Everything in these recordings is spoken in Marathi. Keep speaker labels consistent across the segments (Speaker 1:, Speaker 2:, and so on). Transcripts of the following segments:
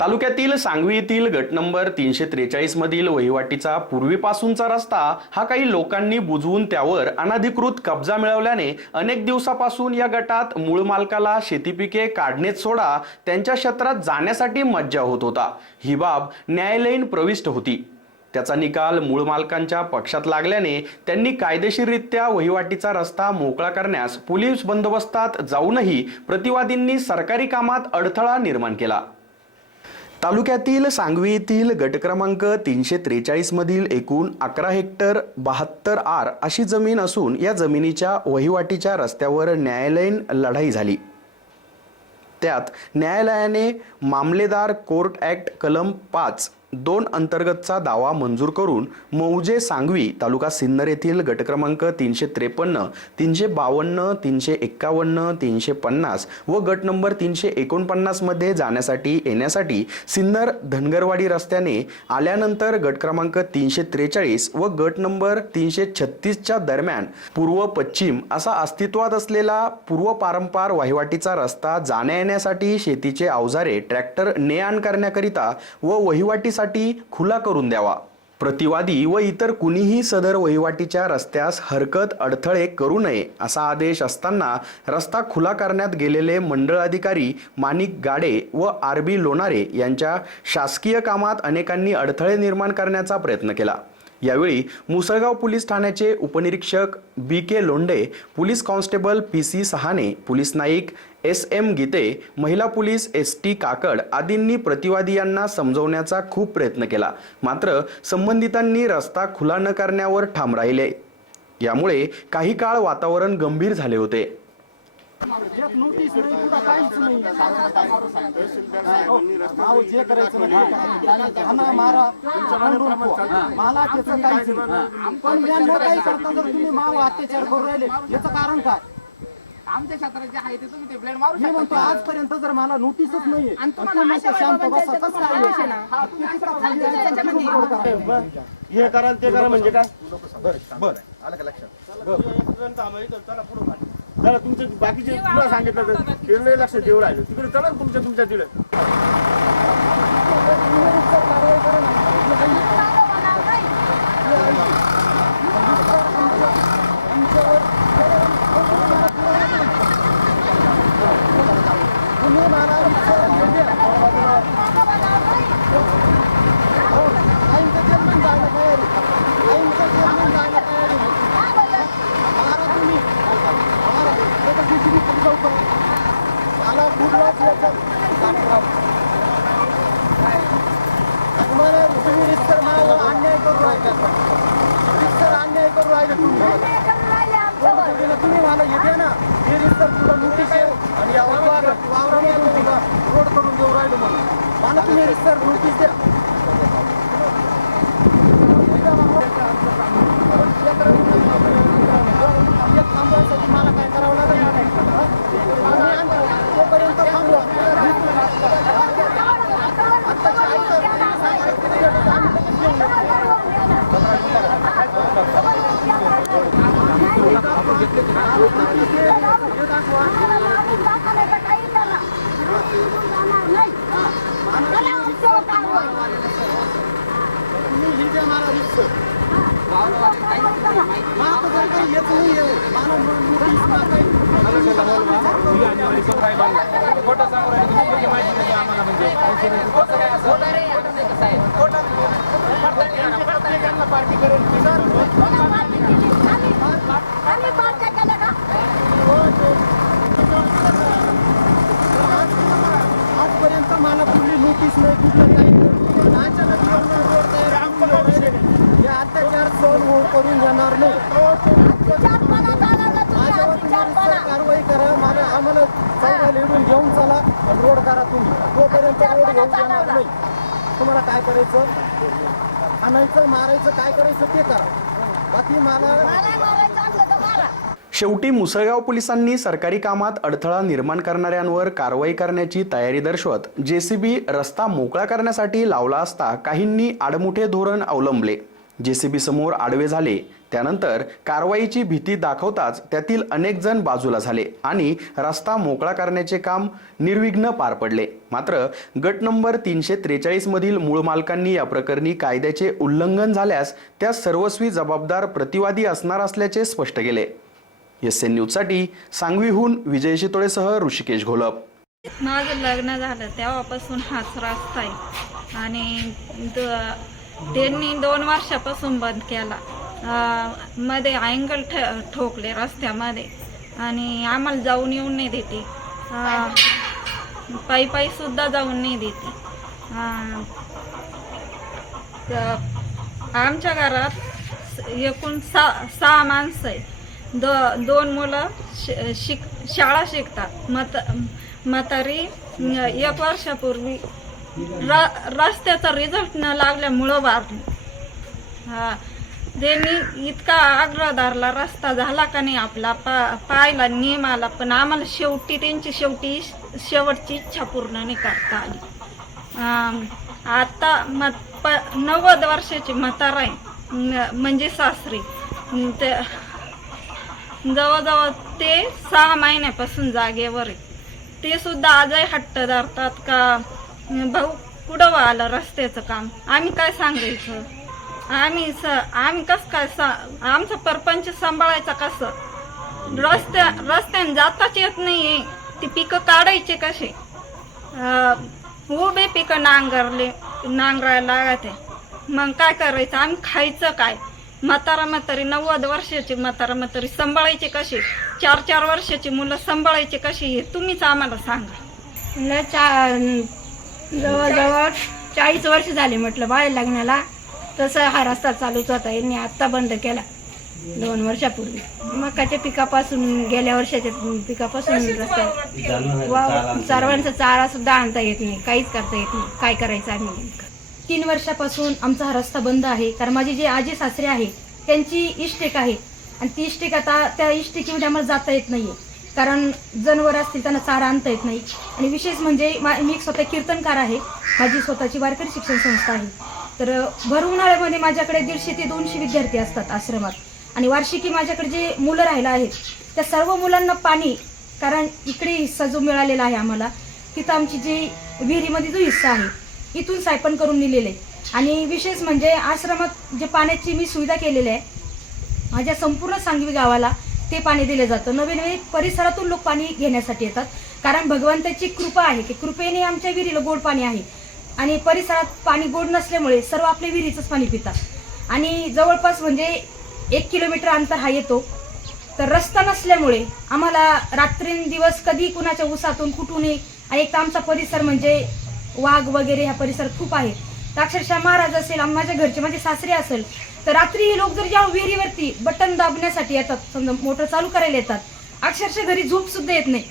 Speaker 1: तालुक्यातील सांगवी येथील गट नंबर तीनशे त्रेचाळीस मधील वहिवाटीचा पूर्वीपासूनचा रस्ता हा काही लोकांनी बुजवून त्यावर अनधिकृत कब्जा मिळवल्याने अनेक दिवसापासून या गटात मूळ मालकाला शेतीपिके काढणेच सोडा त्यांच्या क्षेत्रात जाण्यासाठी मज्जा होत होता. ही बाब न्यायालयीन प्रविष्ट होती. त्याचा निकाल मूळ मालकांच्या पक्षात लागल्याने त्यांनी कायदेशीररित्या वहिवाटीचा रस्ता मोकळा करण्यास पोलीस बंदोबस्तात जाऊनही प्रतिवादींनी सरकारी कामात अडथळा निर्माण केला. तालुक्यातील सांगवी येथील गट क्रमांक तीनशे त्रेचाळीस मधील एकूण अकरा हेक्टर बहात्तर आर अशी जमीन असून या जमिनीच्या वहिवाटीच्या रस्त्यावर न्यायालयीन लढाई झाली. त्यात न्यायालयाने मामलेदार कोर्ट ॲक्ट कलम पाच दोन अंतर्गतचा दावा मंजूर करून मौजे सांगवी तालुका सिन्नर येथील गट क्रमांक तीनशे त्रेपन्न तीनशे बावन्न तीनशे एक्कावन्न तीनशे पन्नास व गट नंबर तीनशे एकोणपन्नासमध्ये जाण्यासाठी येण्यासाठी सिन्नर धनगरवाडी रस्त्याने आल्यानंतर गट क्रमांक तीनशे त्रेचाळीस व गट नंबर तीनशे छत्तीसच्या दरम्यान पूर्व पश्चिम असा अस्तित्वात असलेला पूर्व पारंपार वहिवाटीचा रस्ता जाण्या येण्यासाठी शेतीचे अवजारे ट्रॅक्टर ने आण करण्याकरिता व वहिवाटी वहिवाटीसाठी खुला करून द्यावा. प्रतिवादी व इतर कुणीही सदर वहिवाटीच्या रस्त्यास हरकत अडथळे करू नये असा आदेश असताना रस्ता खुला करण्यात गेलेले मंडळ अधिकारी माणिक गाडे व आर बी लोणारे यांच्या शासकीय कामात अनेकांनी अडथळे निर्माण करण्याचा प्रयत्न केला. यावेळी मुसळगाव पोलीस ठाण्याचे उपनिरीक्षक B K Londe police constable P C सहाने police Naik S M Gite महिला पोलीस एस टी काकड आदींनी प्रतिवादी यांना समजवण्याचा खूप प्रयत्न केला. मात्र संबंधितांनी रस्ता खुला न करण्यावर ठाम राहिले. यामुळे काही काळ वातावरण गंभीर झाले होते.
Speaker 2: एक नोटीस नाही कुठं काहीच नाही. अहो, जे करायचं ना मारा. मला त्याचं काहीच नाही. पण या न काही करता जर तुम्ही माव अत्याचार करू राहिले याचं कारण काय?
Speaker 3: आमच्या क्षेत्रात जे आहे ते तुम्ही ते ब्लेड मारू
Speaker 2: मी म्हणतो
Speaker 3: शकता
Speaker 2: आजपर्यंत जर मला नोटीसच नाहीये
Speaker 3: आणि तुम्हाला
Speaker 2: शांत बसा, कसं
Speaker 3: हा, आहे,
Speaker 2: करा.
Speaker 4: हे करा ते करा म्हणजे काय? चला तुमचे बाकीचे तुला सांगितलं तर लक्ष देऊ राहिलं. तिकडे चला तुमच्या तुमच्या तिकडे.
Speaker 2: तुम्हाला काय करायचं? आणायचं मारायचं काय करायचं ते करा. बाकी मला
Speaker 1: शेवटी मुसळगाव पोलिसांनी सरकारी कामात अडथळा निर्माण करणाऱ्यांवर कारवाई करण्याची तयारी दर्शवत जेसीबी रस्ता मोकळा करण्यासाठी लावला असता काहींनी आडमुठे धोरण अवलंबले. जेसीबी समोर आडवे झाले. त्यानंतर कारवाईची भीती दाखवताच त्यातील अनेक जण बाजूला झाले आणि रस्ता मोकळा करण्याचे काम निर्विघ्न पार पडले. मात्र गट नंबर तीनशे त्रेचाळीस मधील मूळ मालकांनी या प्रकरणी कायद्याचे उल्लंघन झाल्यास त्या सर्वस्वी जबाबदार प्रतिवादी असणार असल्याचे स्पष्ट केले. एस एन न्यूजसाठी सांगवीहून विजय शितोळेसह ऋषिकेश घोलप.
Speaker 5: माझं लग्न झालं तेव्हापासून हाच रस्ता आहे. आणि त्यांनी दोन वर्षापासून बंद केला. मध्ये अँगल ठ ठोकले रस्त्यामध्ये. आणि आम्हाला जाऊन येऊन नाही देते. पायी पायी सुद्धा जाऊन नाही देते. आमच्या घरात एकूण सा सहा माणसं आहे दो दोन मुलं श शिक शाळा शिकतात. मत म्हातारी एक वर्षापूर्वी र रस्त्याचा रिझल्ट न लागल्यामुळं वारली. हा ज्यांनी इतका आग्रह धरला रस्ता झाला का नाही आपला? पा पायला नियम आला पण आम्हाला शेवटी त्यांची शेवटी शेवटची इच्छा पूर्ण नाही करता आली. आता मत प नव्वद वर्षाची म्हातारा आहे. म्हणजे सासरी. ते जवळजवळ ते सहा महिन्यापासून जागेवर आहे. ते सुद्धा आजही हट्ट धरतात का? भाऊ कुठं आलं रस्त्याचं काम? आम्ही काय सांगायचं? आम्ही स आम्ही कसं काय स आमचं परपंच सांभाळायचा कसं? रस्त्या रस्त्याने जाताच येत नाहीये. ती पिकं काढायचे कसे उभे पिकं नांगरले नांगरायला लागते मग काय करायचं? आम्ही खायचं काय? म्हातारा म्हातारी नव्वद वर्षाची म्हातारा म्हातारी सांभाळायचे कसे चार चार वर्षाची मुलं सांभाळायची कशी? हे तुम्हीच आम्हाला सांगा.
Speaker 6: चा जवळजवळ चाळीस वर्ष झाले म्हटलं बाहेर लग्नाला. तसं हा रस्ता चालूच होता. यांनी आत्ता बंद केला. दोन वर्षापूर्वी. मकाच्या पिकापासून गेल्या वर्षाच्या पिकापासून रस्ता वा सर्वांचा चारा सुद्धा आणता येत नाही. काहीच करता येत नाही. काय करायचं आम्ही नेमकं?
Speaker 7: तीन वर्षापासून आमचा हा रस्ता बंद आहे. कारण माझे जे आजी सासरे आहे त्यांची इष्टेक आहे. आणि ती इष्टेक आता त्या इष्टेकीमध्ये आम्हाला जाता येत नाहीये. कारण जनावर असतील त्यांना चारा आणता येत नाही. आणि विशेष म्हणजे मा- मी एक स्वतः कीर्तनकार आहे. माझी स्वतःची वारकरी शिक्षण संस्था आहे. तर भर उन्हाळ्यामध्ये माझ्याकडे दीडशे ते दोनशे विद्यार्थी असतात आश्रमात. आणि वार्षिकी माझ्याकडे जे मुलं राहिलं आहेत त्या सर्व मुलांना पाणी कारण इकडे हिस्सा जो मिळालेला आहे आम्हाला तिथं आमची जी विहिरीमध्ये जो हिस्सा आहे इथून सायपण करून दिलेले. आणि विशेष म्हणजे आश्रमात जे पाण्याची मी सुविधा केलेली आहे माझ्या संपूर्ण सांगवी गावाला ते पाणी दिलं जातं. नवीन नवीन परिसरातून लोक पाणी घेण्यासाठी येतात कारण भगवंताची कृपा आहे की कृपेने आमच्या विहिरीला गोड पाणी आहे. आणि परिसरात पाणी गोड नसल्यामुळे सर्व आपले विहिरीचंच पाणी पितात. आणि जवळपास म्हणजे एक किलोमीटर अंतर हा येतो. तर रस्ता नसल्यामुळे आम्हाला रात्रींदिवस कधी कुणाच्या उसातून कुठूनही आणि एक तर आमचा परिसर म्हणजे वाघ वगैरे हा परिसर खूप आहे. तर अक्षरशः महाराज असेल माझ्या घरचे माझे सासरे असेल तर रात्री हे लोक जर या विहिरीवरती बटन दाबण्यासाठी येतात समजा मोटर चालू करायला येतात अक्षरशः घरी झोप सुद्धा येत नाही.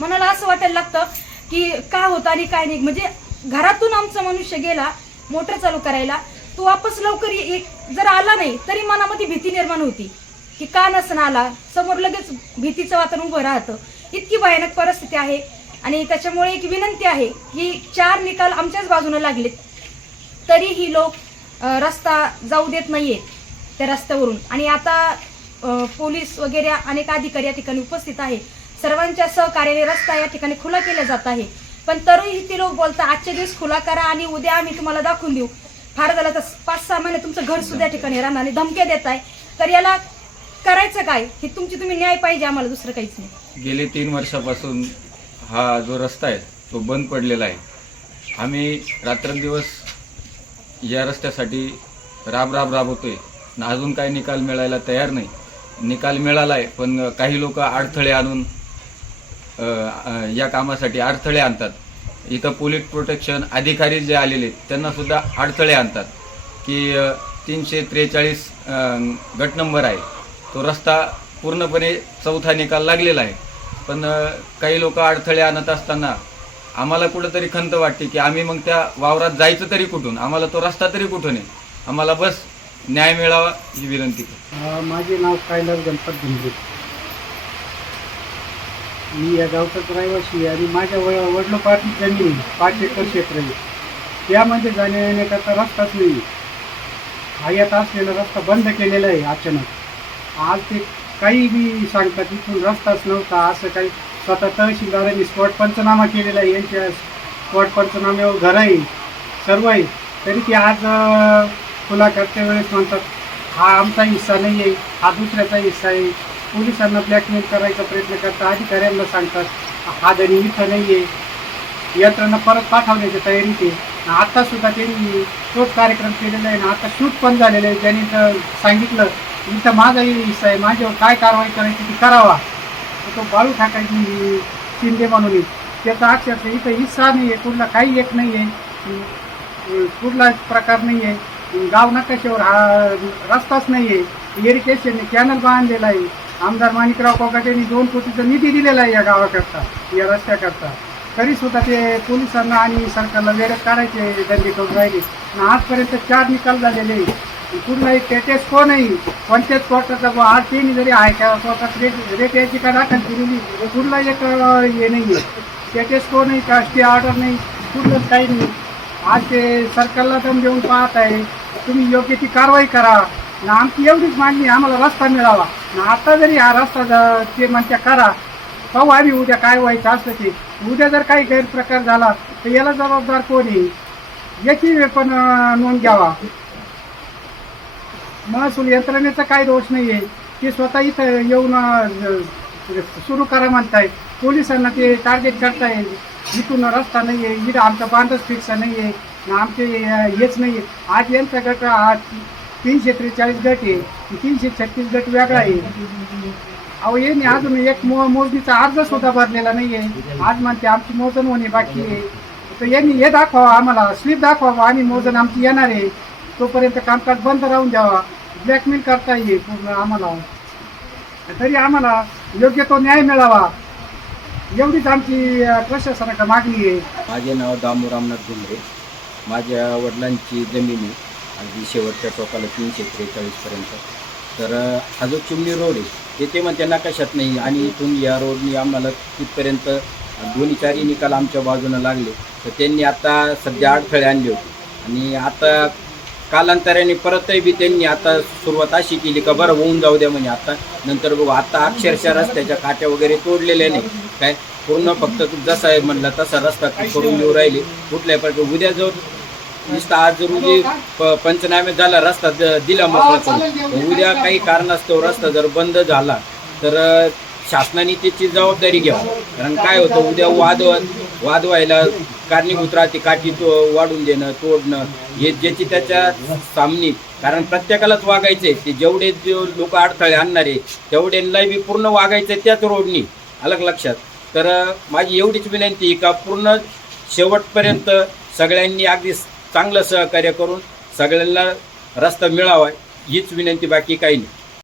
Speaker 7: मनाला असं वाटायला लागतं की काय होतं आणि काय नाही. म्हणजे घरातून आमचा मनुष्य गेला मोटर चालू करायला तो वापस लवकर एक जर आला नाही तरी मनामध्ये भीती निर्माण होती. की का नसणं आला? समोर लगेच भीतीचं वातावरण उभं राहतं. इतकी भयानक परिस्थिती आहे आणि त्याच्यामुळे एक विनंती आहे की चार निकाल आमच्याच बाजूने लागलेत. तरीही लोक रस्ता जाऊ देत नाहीये त्या रस्त्यावरून. आणि आता पोलीस वगैरे अनेक अधिकारी या ठिकाणी उपस्थित आहे सर्वांच्या सहकार्याने रस्ता या ठिकाणी खुला केला जात आहे. पण तरीही ते लोक बोलतात आजचे दिवस खुला करा आणि उद्या आम्ही तुम्हाला दाखवून देऊ. फार झालं तर पाच सहा महिने तुमचं घर सुद्धा ठिकाणी राहणार आणि धमक्या देत आहे. तर याला करायचं काय? हे तुमची तुम्ही न्याय पाहिजे आम्हाला दुसरं काहीच नाही.
Speaker 8: गेले तीन वर्षापासून हा जो रस्ता आहे तो बंद पडलेला आहे. आम्ही रात्रंदिवस या रस्त्यासाठी राब राब राबवतोय अजून काही निकाल मिळायला तयार नाही. निकाल मिळाला आहे पण काही लोक अडथळे आणून या कामासाठी अडथळे आणतात. इथं पोलीस प्रोटेक्शन अधिकारी जे आलेले आहेत त्यांना सुद्धा अडथळे आणतात की तीनशे त्रेचाळीस गट नंबर आहे. तो रस्ता पूर्णपणे चौथा निकाल लागलेला आहे. पण काही लोक अडथळे आणत असताना आम्हाला कुठंतरी खंत वाटते की आम्ही मग त्या वावरात जायचं तरी कुठून? आम्हाला तो रस्ता तरी कुठून आहे? आम्हाला बस न्याय मिळावा ही विनंती
Speaker 2: माझे नाव कैलास गणपत गंभीर मी या गावचाच रहिवासी आहे आणि माझ्या वड वडिलोपार्जित जमीन पाच एकर क्षेत्र आहे. त्यामध्ये जाण्या येण्याकरता रस्ताच नाही. हयात असलेला रस्ता बंद केलेला आहे अचानक. आज ते काही बी सांगतात इथून रस्ताच नव्हता असं काही स्वतः तहसीलदारांनी स्पॉट पंचनामा केलेला आहे. यांच्या स्पॉट पंचनाम्यावर घर आहे सर्व आहे. तरी ते आज खुला करते वेळेस म्हणतात हा आमचा हिस्सा नाही आहे हा दुसऱ्याचा हिस्सा आहे. पोलिसांना ब्लॅकमेल करायचा प्रयत्न करतात अधिकाऱ्यांना सांगतात हा दरी इथं नाही आहे यंत्रणा परत पाठवण्याची तयारी ते आता सुद्धा त्यांनी तोच कार्यक्रम केलेला आहे ना आता शूट पण झालेलं आहे. ज्यांनी तर सांगितलं इथं माझाही हिस्सा आहे. माझ्यावर काय कारवाई करायची ती करावा. तो बाळू ठाकायची शिंदे म्हणून त्याचा अक्षरशः इथं हिस्सा नाही आहे कुठला काही एक नाही आहे कुठला प्रकार नाही आहे गाव नकाशावर हा रस्ताच नाही आहे इरिगेशनने कॅनल बांधलेला आहे. आमदार माणिकराव कोकाट यांनी दोन कोटीचा निधी दिलेला आहे या गावाकरता या रस्त्याकरता. तरी सुद्धा ते पोलिसांना आणि सरकारला वेळेत काढायचे धंदे करून राहिले. आणि आजपर्यंत चार निकाल झालेले आहे. कुठलाही स्टेटस को नाही. कोणत्याच कोर्टाचा बुवा आज त्यांनी जरी आहे का कोर्टात रेट रेट याचिका दाखल केलेली म्हणजे कुठला एक हे नाही आहे. स्टेटस को नाही का स्टे ऑर्डर नाही कुठलंच काही नाही. आज ते सरकारला दम देऊन पाहत आहे. तुम्ही योग्य ती कारवाई करा. ना आमची एवढीच मागणी आम्हाला रस्ता मिळावा. ना आता जरी हा रस्ता ते म्हणत्या करा पाहू आम्ही उद्या काय व्हायचं असलं ते. उद्या जर काही गैरप्रकार झाला तर याला जबाबदार कोण याची पण नोंद घ्यावा. महसूल यंत्रणेचा काही दोष नाही आहे ते स्वतः इथं येऊन सुरू करा म्हणताय पोलिसांना ते टार्गेट करताय इथून रस्ता नाही आहे इथं आमचा बांधच फिक्स नाही आहे आमचे हेच नाही आहे आज यांचा गट आज तीनशे त्रेचाळीस गट आहे. तीनशे छत्तीस गट वेगळा आहे. अहो यांनी अजून एक मो मोजणीचा अर्ज सुद्धा भरलेला नाही आहे आज म्हणते आमची मोजण होणे बाकी आहे. तर यांनी हे दाखवा आम्हाला स्लिप दाखवा आम्ही मोजण आमची येणार आहे. तोपर्यंत कामकाज बंद राहून द्यावा. ब्लॅकमेल करता येईल पूर्ण आम्हाला. तरी आम्हाला योग्य तो न्याय मिळावा. एवढीच आमची प्रशासनाकडे मागणी आहे.
Speaker 9: माझे नाव दामू रामनाथ डुंगरे माझ्या वडिलांची जमीन आहे. अगदी शेवटच्या टोकाला तीनशे त्रेचाळीसपर्यंत. तर हा जो चिमणी रोड आहे ते ते म्हणते नकाशात नाही आणि इथून या रोडनी आम्हाला तिथपर्यंत दोन्ही चारही निकाल आमच्या बाजूनं लागले. तर त्यांनी आता सध्या अडथळे आणले होते. आणि आता कालांतराने परतही बी त्यांनी आता सुरुवात अशी केली का बरं होऊन जाऊ द्या म्हणजे आता. नंतर बघू आता अक्षरशः रस्त्याच्या काट्या वगैरे तोडलेल्या नाही. काय? पूर्ण फक्त जसा आहे म्हणला तसा रस्ता करून येऊ राहिले. कुठल्याही प्रकारे उद्या जर नुसतं आज रोजी पंचनामे झाला रस्ता दिला मोकळा उद्या काही कारणास्तव रस्ता जर बंद झाला तर शासनाने त्याची जबाबदारी घ्यावी. कारण काय होतं उद्या वाद वाद व्हायला कारणीभूत राहते काठी तो वाढून देणं तोडणं हे ज्याची त्याच्या सामनी. कारण प्रत्येकालाच वागायचं आहे ते जेवढे लोक अडथळे आणणारे तेवढ्यांना बी पूर्ण वागायचं आहे त्याच रोडनी अलग लक्षात. तर माझी एवढीच विनंती का पूर्ण शेवटपर्यंत सगळ्यांनी अगदी चांगलं सहकार्य करून सगळ्यांना रस्ता मिळावा हीच विनंती बाकी काही नाही.